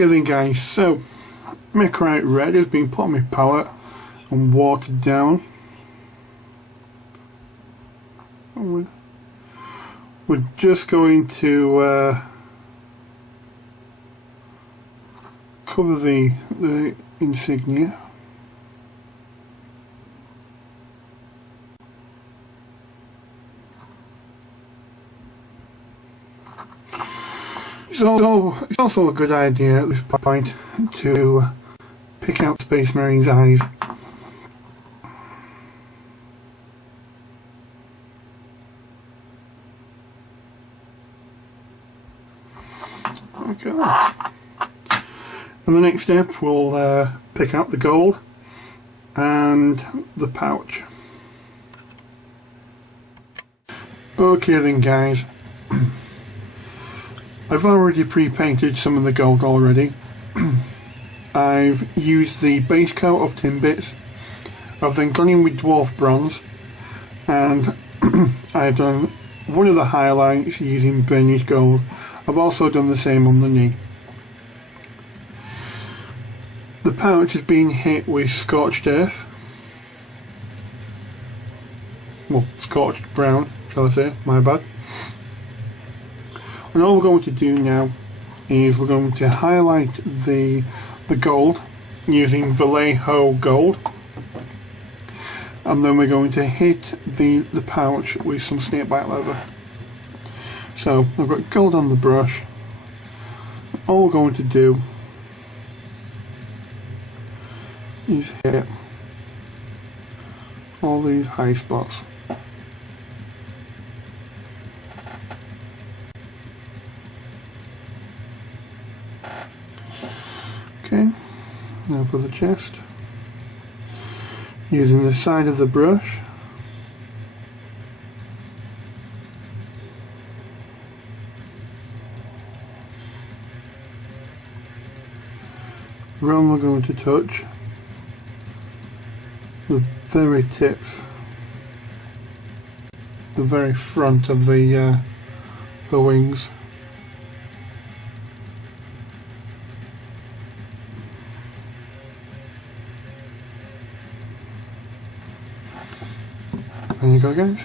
Okay then guys, so Micrite Red has been put on my palette and watered down. We're just going to cover the insignia. It's also a good idea at this point to pick out Space Marine's eyes. Okay. And the next step we'll pick out the gold and the pouch. Okay then guys, I've already pre-painted some of the gold already. I've used the base coat of tin bits. I've then gone in with dwarf bronze, and I've done one of the highlights using burnished gold. I've also done the same on the knee. The pouch has been hit with scorched earth. Well, scorched brown, shall I say, my bad. And all we're going to do now is we're going to highlight the gold using Vallejo gold, and then we're going to hit the pouch with some snakebite leather. So I've got gold on the brush. All we're going to do is hit all these high spots. Okay, now for the chest, using the side of the brush, we're only going to touch the very tips, the very front of the wings. There you go guys.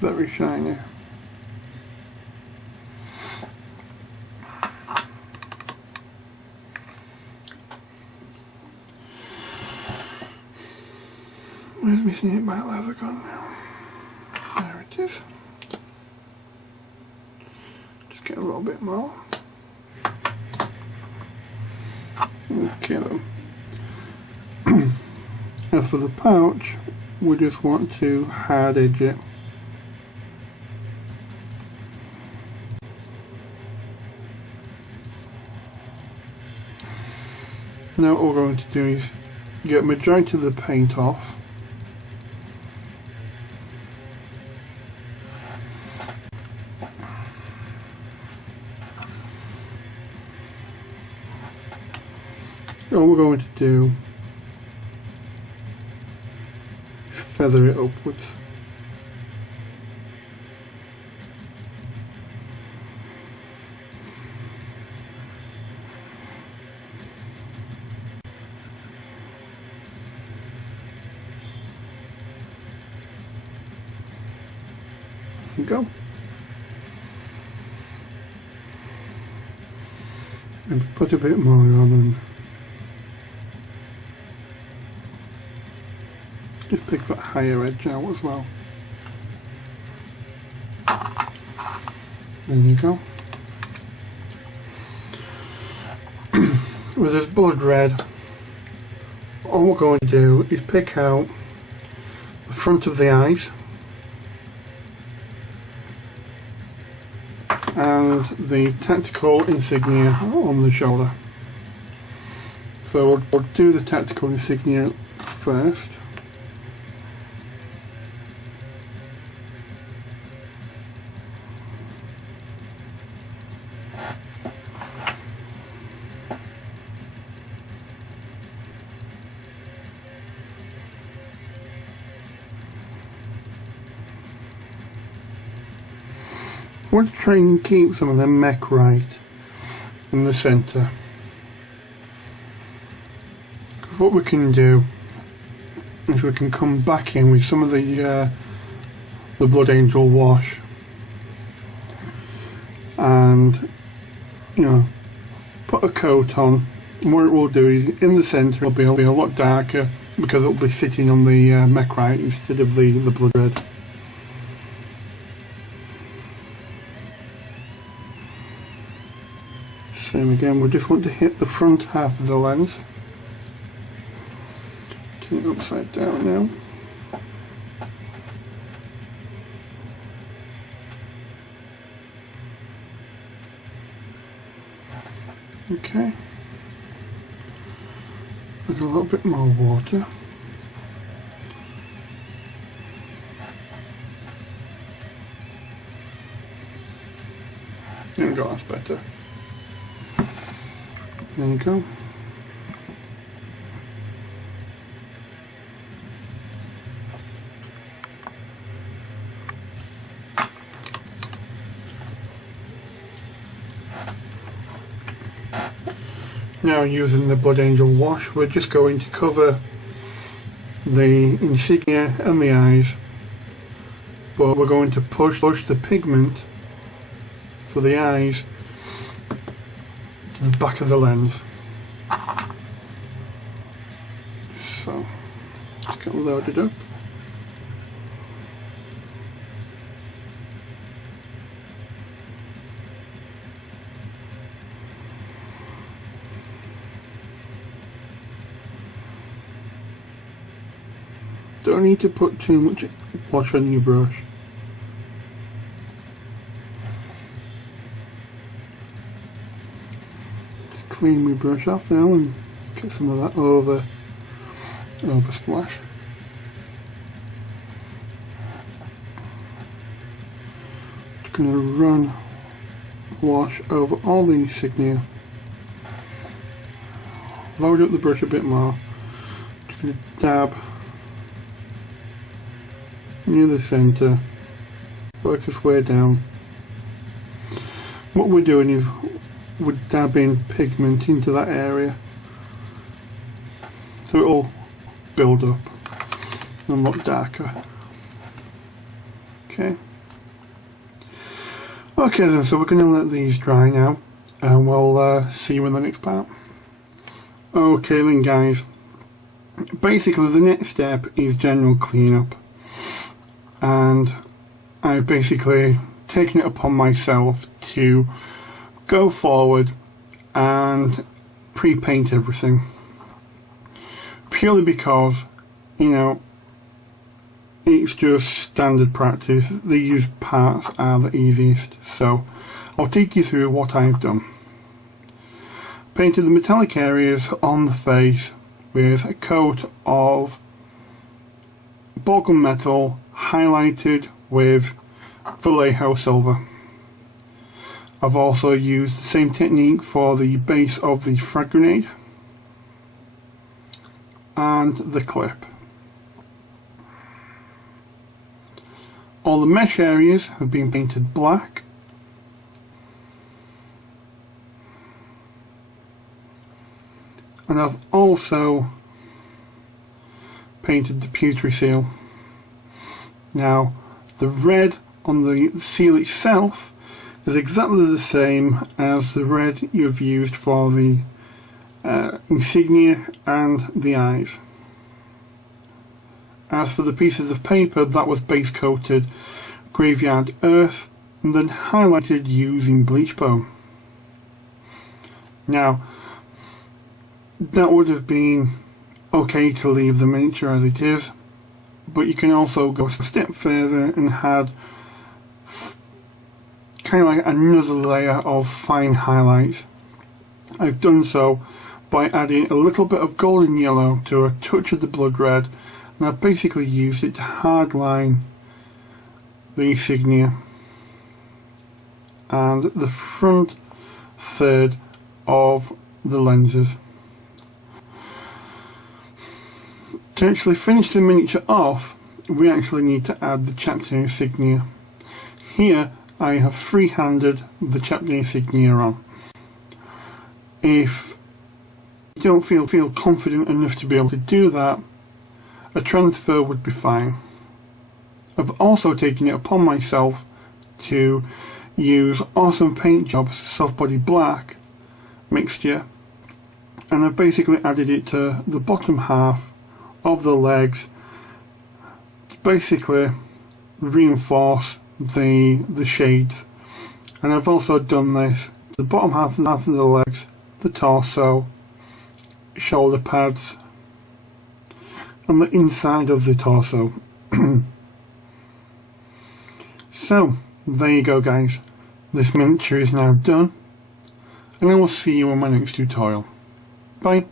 Very shiny. Where's my snakebite leather gone now? There it is. Just get a little bit more. Okay then. As for the pouch, we just want to hard edge it. Now what we're going to do is get majority of the paint off. All we're going to do is feather it upwards. There you go. And put a bit more on and just pick that higher edge out as well. There you go. With this blood red, all we're going to do is pick out the front of the eyes and the tactical insignia on the shoulder. So we'll do the tactical insignia first. want to try and keep some of them mech right in the centre. What we can do is we can come back in with some of the Blood Angel wash, and put a coat on. And what it will do is in the centre it'll be a lot darker because it'll be sitting on the mechrite instead of the blood red. Same again, we just want to hit the front half of the lens. Turn it upside down now. Okay. There's a little bit more water. There we go, that's better. There you go. Now, using the Blood Angel wash, we're just going to cover the insignia and the eyes, but we're going to push the pigment for the eyes to the back of the lens. So, let's get loaded up. Don't need to put too much wash on your brush. Just clean my brush off now and get some of that over splash. Just going to run wash over all the insignia. Load up the brush a bit more. Just going to dab near the centre, work its way down. What we're doing is we're dabbing pigment into that area so it'll build up and look darker. Okay then, so we're going to let these dry now and we'll see you in the next part. Okay then guys, basically the next step is general cleanup. And I've basically taken it upon myself to go forward and pre-paint everything, purely because it's just standard practice. These parts are the easiest, so I'll take you through what I've done. Painted the metallic areas on the face with a coat of Borgum metal highlighted with Vallejo silver. I've also used the same technique for the base of the frag grenade and the clip. All the mesh areas have been painted black, and I've also painted the pewtery seal. Now, the red on the seal itself is exactly the same as the red you've used for the insignia and the eyes. As for the pieces of paper, that was base coated graveyard earth and then highlighted using bleach bow. Now, that would have been okay to leave the miniature as it is, but you can also go a step further and add kind of like another layer of fine highlights. I've done so by adding a little bit of golden yellow to a touch of the blood red, and I've basically used it to hardline the insignia and the front third of the lenses. To actually finish the miniature off, we actually need to add the chapter insignia. Here I have freehanded the chapter insignia on. If you don't feel confident enough to be able to do that, a transfer would be fine. I've also taken it upon myself to use Awesome Paint Job's Soft Body Black mixture, and I've basically added it to the bottom half of the legs to basically reinforce the shades. And I've also done this to the bottom half of the legs, the torso, shoulder pads, and the inside of the torso. So, there you go guys, this miniature is now done, and I will see you in my next tutorial. Bye.